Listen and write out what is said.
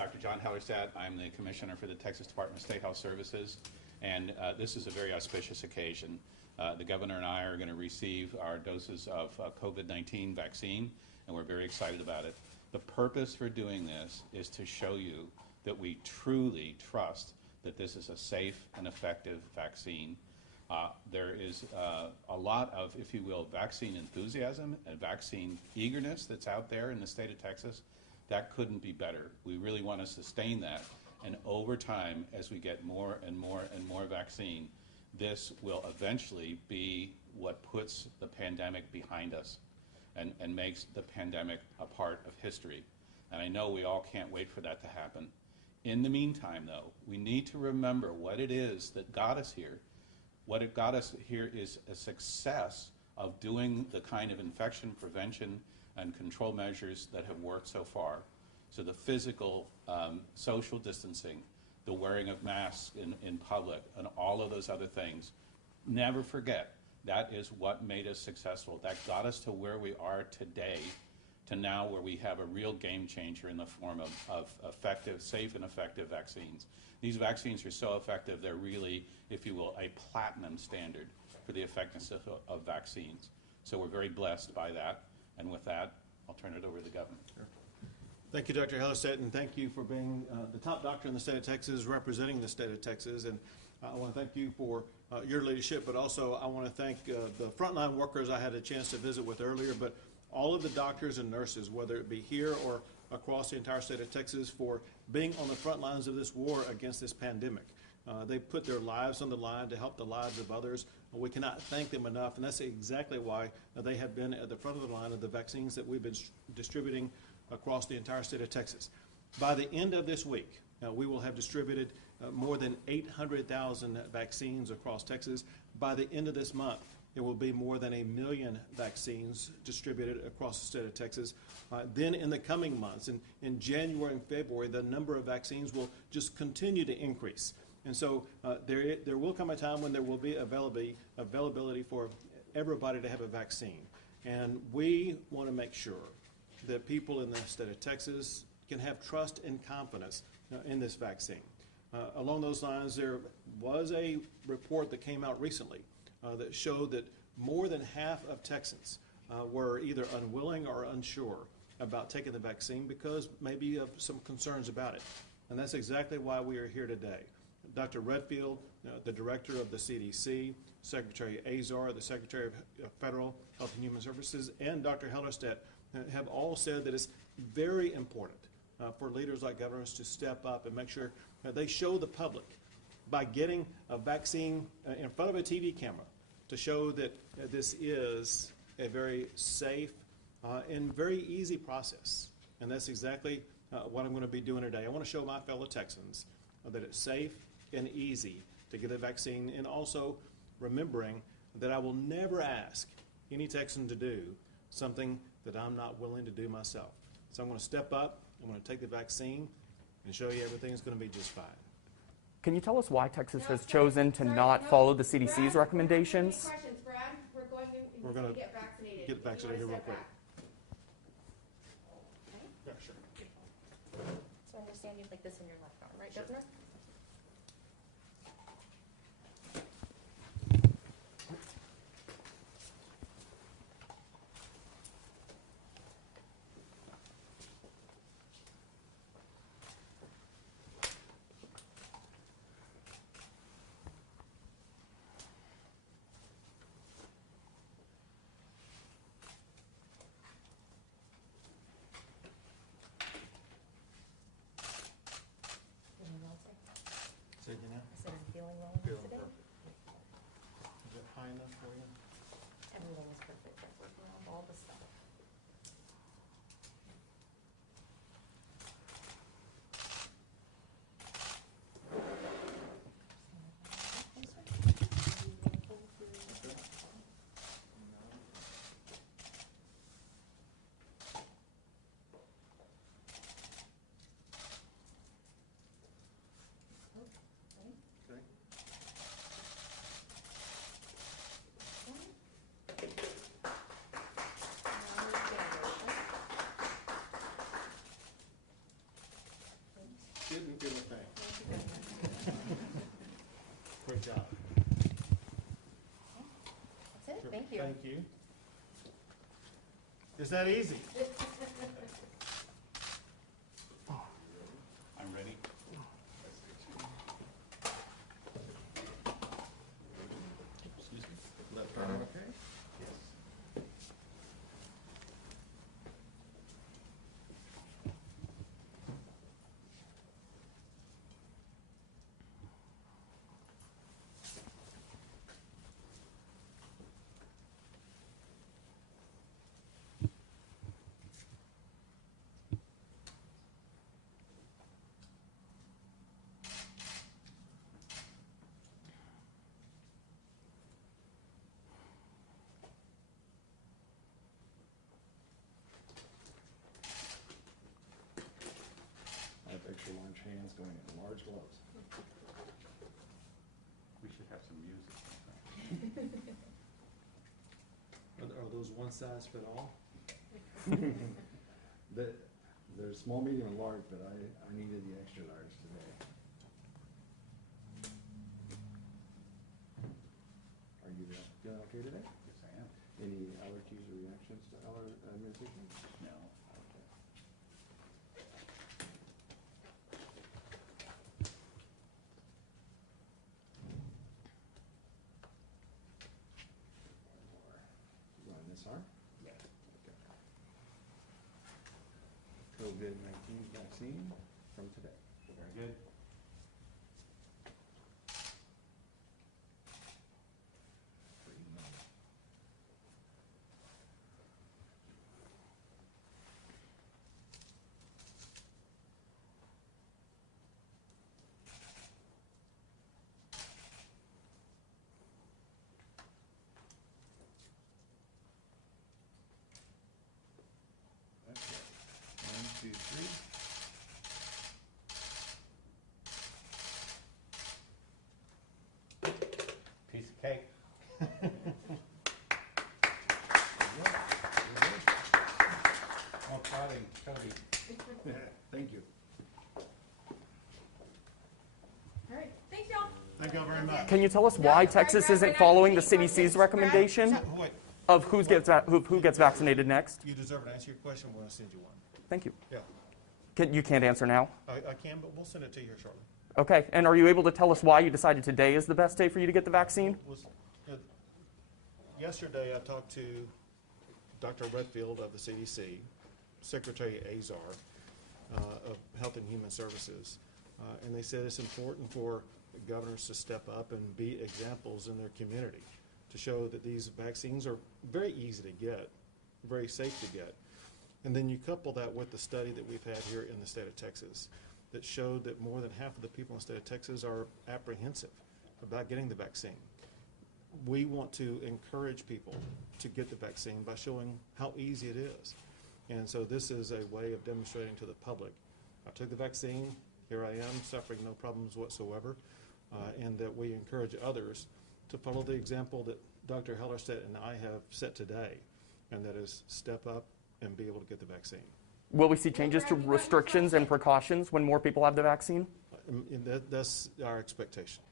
Dr. John Hellerstedt. I'm the Commissioner for the Texas Department of State Health Services, and this is a very auspicious occasion. The Governor and I are going to receive our doses of COVID-19 vaccine, and we're very excited about it. The purpose for doing this is to show you that we truly trust that this is a safe and effective vaccine. There is a lot of, if you will, vaccine enthusiasm and vaccine eagerness that's out there in the state of Texas. That couldn't be better. We really want to sustain that. And over time, as we get more and more and more vaccine, this will eventually be what puts the pandemic behind us and makes the pandemic a part of history. And I know we all can't wait for that to happen. In the meantime, though, we need to remember what it is that got us here. What it got us here is a success of doing the kind of infection prevention and control measures that have worked so far. So the physical, social distancing, the wearing of masks in public, and all of those other things. Never forget, that is what made us successful. That got us to where we are today, to now where we have a real game changer in the form of effective, safe and effective vaccines. These vaccines are so effective, they're really, if you will, a platinum standard for the effectiveness of vaccines. So we're very blessed by that. And with that, I'll turn it over to the Governor. Sure. Thank you, Dr. Hellerstedt, and thank you for being the top doctor in the state of Texas, representing the state of Texas. And I want to thank you for your leadership, but also I want to thank the frontline workers I had a chance to visit with earlier, but all of the doctors and nurses, whether it be here or across the entire state of Texas, for being on the front lines of this war against this pandemic. They put their lives on the line to help the lives of others. We cannot thank them enough, and that's exactly why they have been at the front of the line of the vaccines that we've been distributing across the entire state of Texas. By the end of this week, we will have distributed more than 800,000 vaccines across Texas. By the end of this month, it will be more than 1 million vaccines distributed across the state of Texas. Then in the coming months, in January and February, the number of vaccines will just continue to increase. And so there will come a time when there will be availability for everybody to have a vaccine. And we want to make sure that people in the state of Texas can have trust and confidence in this vaccine. Along those lines, there was a report that came out recently that showed that more than half of Texans were either unwilling or unsure about taking the vaccine because maybe of some concerns about it. And that's exactly why we are here today. Dr. Redfield, the director of the CDC, Secretary Azar, the Secretary of Federal Health and Human Services, and Dr. Hellerstedt have all said that it's very important for leaders like governors to step up and make sure that they show the public by getting a vaccine in front of a TV camera to show that this is a very safe and very easy process. And that's exactly what I'm going to be doing today. I want to show my fellow Texans that it's safe and easy to get a vaccine, and also remembering that I will never ask any Texan to do something that I'm not willing to do myself. So I'm going to step up, I'm going to take the vaccine, and show you everything's going to be just fine. Can you tell us why Texas has chosen to not follow the CDC's recommendations? Questions, Brad? We're going to get vaccinated. Get vaccinated here real quick. Okay. Yeah, sure. So I understand you'd like this in your left arm, right, Sure. Governor? Didn't do a thing. Great job. That's it, thank you. Thank you. Is that easy? I'm ready. Excuse me. Left arm, okay? I have extra large hands going in large gloves. We should have some music. Are those one size fit all? There's small, medium, and large, but I needed the extra large today. Are you feeling okay today? Yes, I am. Any allergies or reactions to medication? No. Okay. You want this arm? Yeah. Okay. COVID-19 vaccine from today. Very good. Okay. 1, 2, 3. Piece of cake. More prodding, Cody. Thank you. All right, thanks, y'all. Thank you all very much. Can you tell us why Texas isn't following the CDC's recommendation Wait, of who gets vaccinated next? you deserve an answer to your question. We're going to send you one. Thank you. Yeah, You can't answer now? I can, but we'll send it to you here shortly. Okay, and are you able to tell us why you decided today is the best day for you to get the vaccine? Yesterday, I talked to Dr. Redfield of the CDC, Secretary Azar of Health and Human Services, and they said it's important for governors to step up and be examples in their community to show that these vaccines are very easy to get, very safe to get. And then you couple that with the study that we've had here in the state of Texas that showed that more than half of the people in the state of Texas are apprehensive about getting the vaccine. We want to encourage people to get the vaccine by showing how easy it is. And so this is a way of demonstrating to the public, I took the vaccine, here I am, suffering no problems whatsoever, and that we encourage others to follow the example that Dr. Hellerstedt and I have set today, and that is step up and be able to get the vaccine. Will we see changes to restrictions and precautions when more people have the vaccine? And that's our expectation.